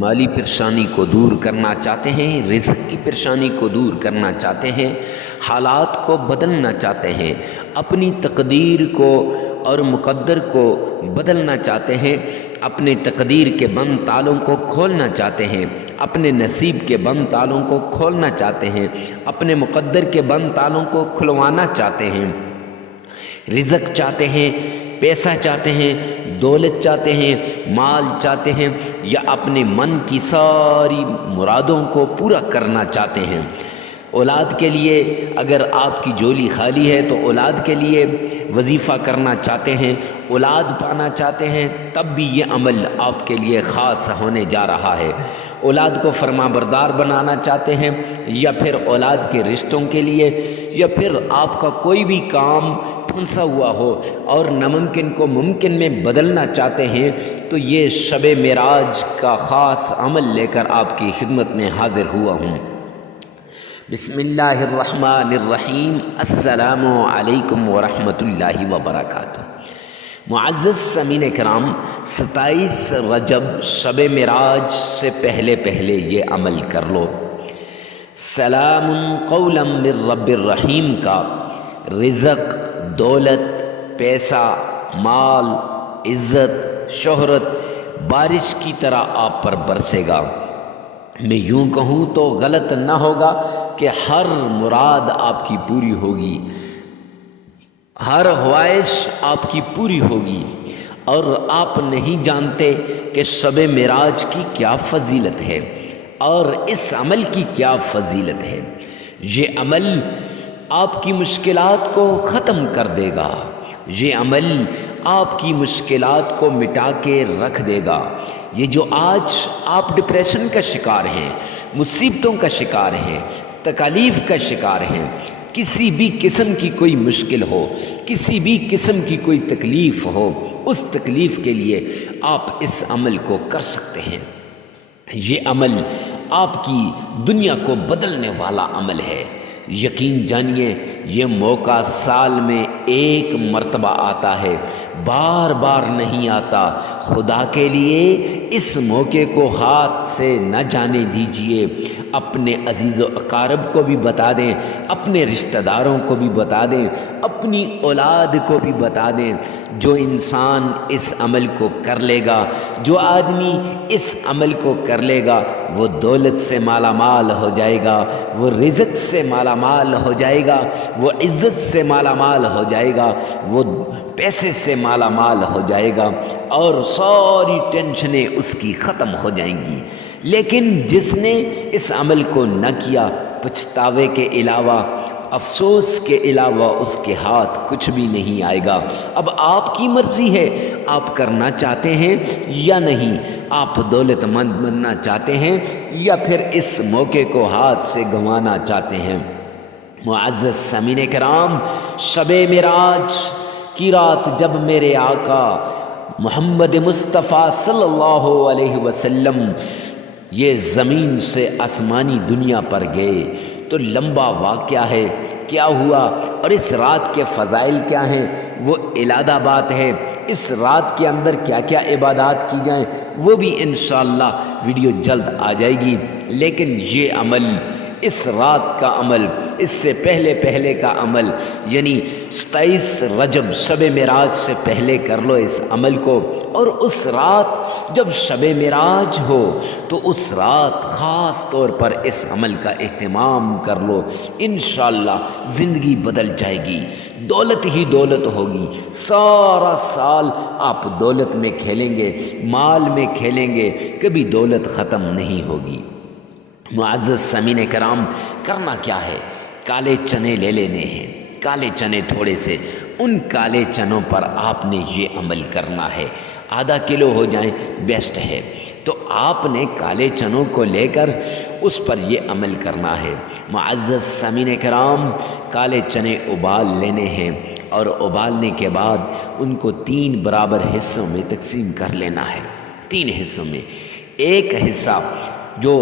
مالی پریشانی کو دور کرنا چاہتے ہیں، رزق کی پریشانی کو دور کرنا چاہتے ہیں، حالات کو بدلنا چاہتے ہیں، اپنی تقدیر کو اور مقدر کو بدلنا چاہتے ہیں، اپنے تقدیر کے بند تالوں کو کھولنا چاہتے ہیں، اپنے نصیب کے بند تالوں کو کھولنا چاہتے ہیں، اپنے مقدر کے بند تالوں کو کھلوانا چاہتے ہیں، رزق چاہتے ہیں، پیسہ چاہتے ہیں، دولت چاہتے ہیں، مال چاہتے ہیں، یا اپنے من کی ساری مرادوں کو پورا کرنا چاہتے ہیں۔ اولاد کے لیے اگر آپ کی جولی خالی ہے تو اولاد کے لیے وظیفہ کرنا چاہتے ہیں، اولاد پانا چاہتے ہیں، تب بھی یہ عمل آپ کے لیے خاص ہونے جا رہا ہے۔ اولاد کو فرما بردار بنانا چاہتے ہیں، یا پھر اولاد کے رشتوں کے لیے، یا پھر آپ کا کوئی بھی کام پھنسا ہوا ہو اور ناممکن کو ممکن میں بدلنا چاہتے ہیں، تو یہ شب معراج کا خاص عمل لے کر آپ کی خدمت میں حاضر ہوا ہوں۔ بسم اللہ الرحمن الرحیم۔ السلام علیکم ورحمۃ اللہ وبرکاتہ۔ معزز سامعین کرام، 27 رجب شب معراج سے پہلے یہ عمل کر لو۔ سلام قولا من رب الرحیم کا رزق، دولت، پیسہ، مال، عزت، شہرت بارش کی طرح آپ پر برسے گا۔ میں یوں کہوں تو غلط نہ ہوگا کہ ہر مراد آپ کی پوری ہوگی، ہر خواہش آپ کی پوری ہوگی، اور آپ نہیں جانتے کہ شب معراج کی کیا فضیلت ہے اور اس عمل کی کیا فضیلت ہے۔ یہ عمل آپ کی مشکلات کو ختم کر دے گا، یہ عمل آپ کی مشکلات کو مٹا کے رکھ دے گا۔ یہ جو آج آپ ڈپریشن کا شکار ہیں، مصیبتوں کا شکار ہیں، تکالیف کا شکار ہیں، کسی بھی قسم کی کوئی مشکل ہو، کسی بھی قسم کی کوئی تکلیف ہو، اس تکلیف کے لیے آپ اس عمل کو کر سکتے ہیں۔ یہ عمل آپ کی دنیا کو بدلنے والا عمل ہے۔ یقین جانیے، یہ موقع سال میں ایک مرتبہ آتا ہے، بار بار نہیں آتا۔ خدا کے لیے اس موقع کو ہاتھ سے نہ جانے دیجیے۔ اپنے عزیز و اقارب کو بھی بتا دیں، اپنے رشتہ داروں کو بھی بتا دیں، اپنی اولاد کو بھی بتا دیں۔ جو انسان اس عمل کو کر لے گا، جو آدمی اس عمل کو کر لے گا، وہ دولت سے مالا مال ہو جائے گا، وہ رزق سے مالا مال ہو جائے گا، وہ عزت سے مالا مال ہو جائے گا، وہ پیسے سے مالا مال ہو جائے گا، اور ساری ٹینشنیں اس کی ختم ہو جائیں گی۔ لیکن جس نے اس عمل کو نہ کیا، پچھتاوے کے علاوہ، افسوس کے علاوہ اس کے ہاتھ کچھ بھی نہیں آئے گا۔ اب آپ کی مرضی ہے، آپ کرنا چاہتے ہیں یا نہیں، آپ دولت مند بننا چاہتے ہیں یا پھر اس موقع کو ہاتھ سے گنوانا چاہتے ہیں۔ معزز سامعین کرام، شب معراج کی رات جب میرے آقا محمد مصطفیٰ صلی اللہ علیہ وسلم یہ زمین سے آسمانی دنیا پر گئے تو لمبا واقعہ ہے، کیا ہوا اور اس رات کے فضائل کیا ہیں وہ علادہ بات ہے۔ اس رات کے اندر کیا کیا عبادات کی جائیں وہ بھی انشاءاللہ ویڈیو جلد آ جائے گی۔ لیکن یہ عمل، اس رات کا عمل، اس سے پہلے کا عمل، یعنی 27 رجب شب معراج سے پہلے کر لو اس عمل کو، اور اس رات جب شب معراج ہو تو اس رات خاص طور پر اس عمل کا اہتمام کر لو۔ انشاءاللہ زندگی بدل جائے گی، دولت ہی دولت ہوگی، سارا سال آپ دولت میں کھیلیں گے، مال میں کھیلیں گے، کبھی دولت ختم نہیں ہوگی۔ معزز سامعین کرام، کرنا کیا ہے؟ کالے چنے لے لینے ہیں، کالے چنے تھوڑے سے، ان کالے چنوں پر آپ نے یہ عمل کرنا ہے۔ آدھا کلو ہو جائیں بیسٹ ہے، تو آپ نے کالے چنوں کو لے کر اس پر یہ عمل کرنا ہے۔ معزز سامعین کرام، کالے چنے ابال لینے ہیں، اور ابالنے کے بعد ان کو 3 برابر حصوں میں تقسیم کر لینا ہے۔ 3 حصوں میں، ایک حصہ جو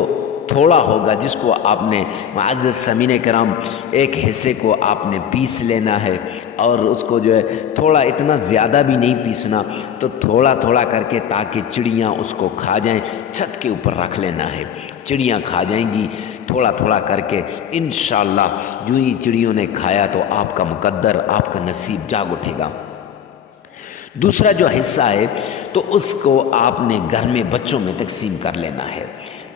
تھوڑا ہوگا، جس کو آپ نے معزز سامعین کرام ایک حصے کو آپ نے پیس لینا ہے، اور اس کو جو ہے تھوڑا، اتنا زیادہ بھی نہیں پیسنا، تو تھوڑا تھوڑا کر کے تاکہ چڑیاں اس کو کھا جائیں، چھت کے اوپر رکھ لینا ہے، چڑیاں کھا جائیں گی تھوڑا تھوڑا کر کے انشاءاللہ۔ جو ہی چڑیوں نے کھایا تو آپ کا مقدر، آپ کا نصیب جاگ اٹھے گا۔ دوسرا جو حصہ ہے تو اس کو آپ نے گھر میں بچوں میں تقسیم کر لینا ہے،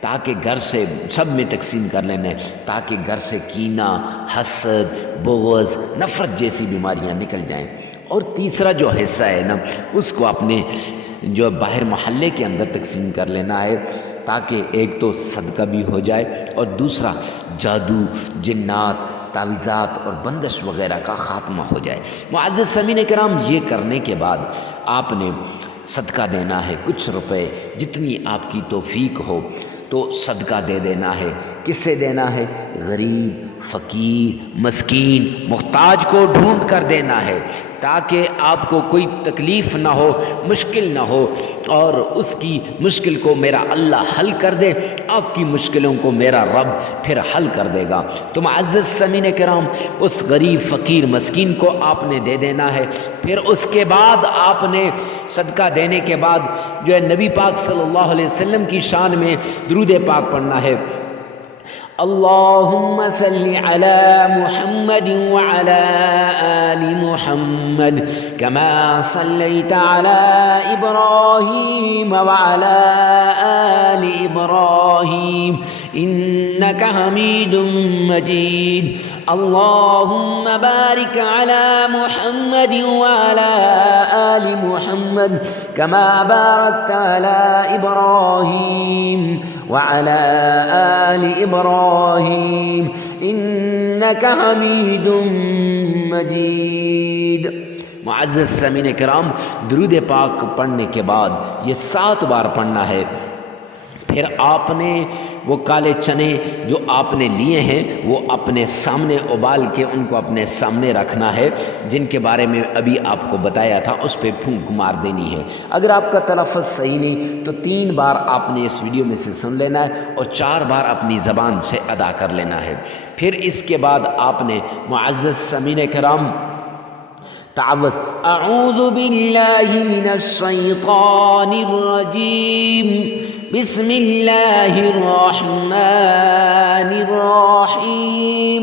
تاکہ گھر سے سب میں تقسیم کر لینا ہے، تاکہ گھر سے کینہ، حسد، بغض، نفرت جیسی بیماریاں نکل جائیں۔ اور تیسرا جو حصہ ہے نا، اس کو آپ نے جو باہر محلے کے اندر تقسیم کر لینا ہے، تاکہ ایک تو صدقہ بھی ہو جائے، اور دوسرا جادو، جنات، تعویذات اور بندش وغیرہ کا خاتمہ ہو جائے۔ معزز سامعین کرام، یہ کرنے کے بعد آپ نے صدقہ دینا ہے، کچھ روپے جتنی آپ کی توفیق ہو تو صدقہ دے دینا ہے۔ کس سے دینا ہے؟ غریب، فقیر، مسکین، محتاج کو ڈھونڈ کر دینا ہے، تاکہ آپ کو کوئی تکلیف نہ ہو، مشکل نہ ہو، اور اس کی مشکل کو میرا اللہ حل کر دے، آپ کی مشکلوں کو میرا رب پھر حل کر دے گا۔ تو معزز سامعین کرام، اس غریب، فقیر، مسکین کو آپ نے دے دینا ہے۔ پھر اس کے بعد آپ نے صدقہ دینے کے بعد جو ہے نبی پاک صلی اللہ علیہ وسلم کی شان میں درود پاک پڑھنا ہے۔ اللہم صلی علی محمد وعلی آل محمد کما صلیت علی ابراہیم وعلی آل ابراہیم انک حمید مجید۔ اللہم بارک علی محمد وعلی آل محمد کما بارکت علی ابراہیم وعلی آل ابراہیم انک حمید مجید۔ معزز سامعین کرام، درود پاک پڑھنے کے بعد یہ 7 بار پڑھنا ہے۔ پھر آپ نے وہ کالے چنے جو آپ نے لیے ہیں وہ اپنے سامنے ابال کے ان کو اپنے سامنے رکھنا ہے، جن کے بارے میں ابھی آپ کو بتایا تھا، اس پہ پھونک مار دینی ہے۔ اگر آپ کا تلفظ صحیح نہیں تو 3 بار آپ نے اس ویڈیو میں سے سن لینا ہے، اور 4 بار اپنی زبان سے ادا کر لینا ہے۔ پھر اس کے بعد آپ نے معزز سامعین کرام تعوذ اعوذ باللہ من الشیطان الرجیم بسم اللہ الرحمن الرحیم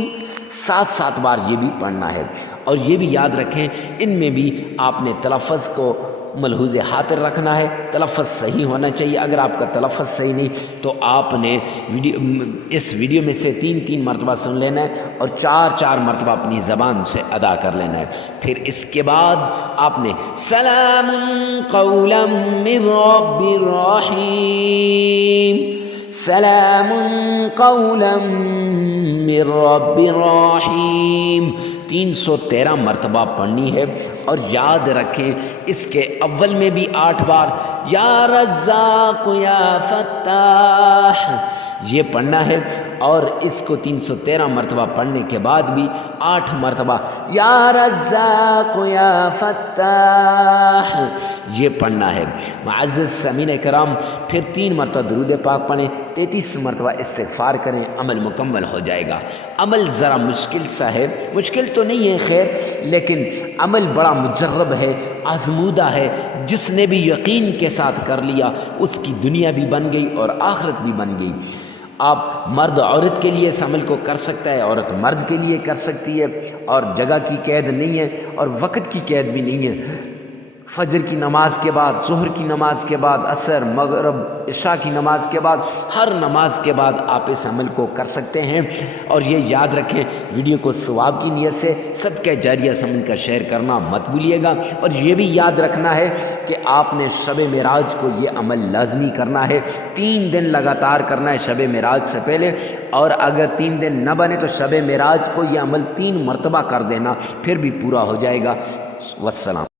7 بار یہ بھی پڑھنا ہے۔ اور یہ بھی یاد رکھیں، ان میں بھی آپ نے تلفظ کو ملحوظ خاطر رکھنا ہے، تلفظ صحیح ہونا چاہیے۔ اگر آپ کا تلفظ صحیح نہیں تو آپ نے اس ویڈیو میں سے 3 مرتبہ سن لینا ہے، اور 4 مرتبہ اپنی زبان سے ادا کر لینا ہے۔ پھر اس کے بعد آپ نے سلام قولا من رب الرحیم، سلام قولا من رب الرحیم 313 مرتبہ پڑھنی ہے۔ اور یاد رکھیں اس کے اول میں بھی 8 بار یا رزاق یا فتاح یہ پڑھنا ہے، اور اس کو 313 مرتبہ پڑھنے کے بعد بھی 8 مرتبہ یا رزاق یا فتاح یہ پڑھنا ہے۔ معزز سامعین کرام، پھر 3 مرتبہ درود پاک پڑھیں، 33 مرتبہ استغفار کریں، عمل مکمل ہو جائے گا۔ عمل ذرا مشکل سا ہے، مشکل تو نہیں ہے خیر، لیکن عمل بڑا مجرب ہے، آزمودہ ہے۔ جس نے بھی یقین کے ساتھ کر لیا اس کی دنیا بھی بن گئی اور آخرت بھی بن گئی۔ آپ مرد عورت کے لیے اس عمل کو کر سکتا ہے، عورت مرد کے لیے کر سکتی ہے، اور جگہ کی قید نہیں ہے اور وقت کی قید بھی نہیں ہے۔ فجر کی نماز کے بعد، ظہر کی نماز کے بعد، عصر، مغرب، عشاء کی نماز کے بعد، ہر نماز کے بعد آپ اس عمل کو کر سکتے ہیں۔ اور یہ یاد رکھیں، ویڈیو کو ثواب کی نیت سے صدقہ جاریہ سمجھ کر شیئر کرنا مت بھولیے گا۔ اور یہ بھی یاد رکھنا ہے کہ آپ نے شب معراج کو یہ عمل لازمی کرنا ہے، 3 دن لگاتار کرنا ہے شب معراج سے پہلے، اور اگر 3 دن نہ بنے تو شب معراج کو یہ عمل 3 مرتبہ کر دینا، پھر بھی پورا ہو جائے گا۔ والسلام۔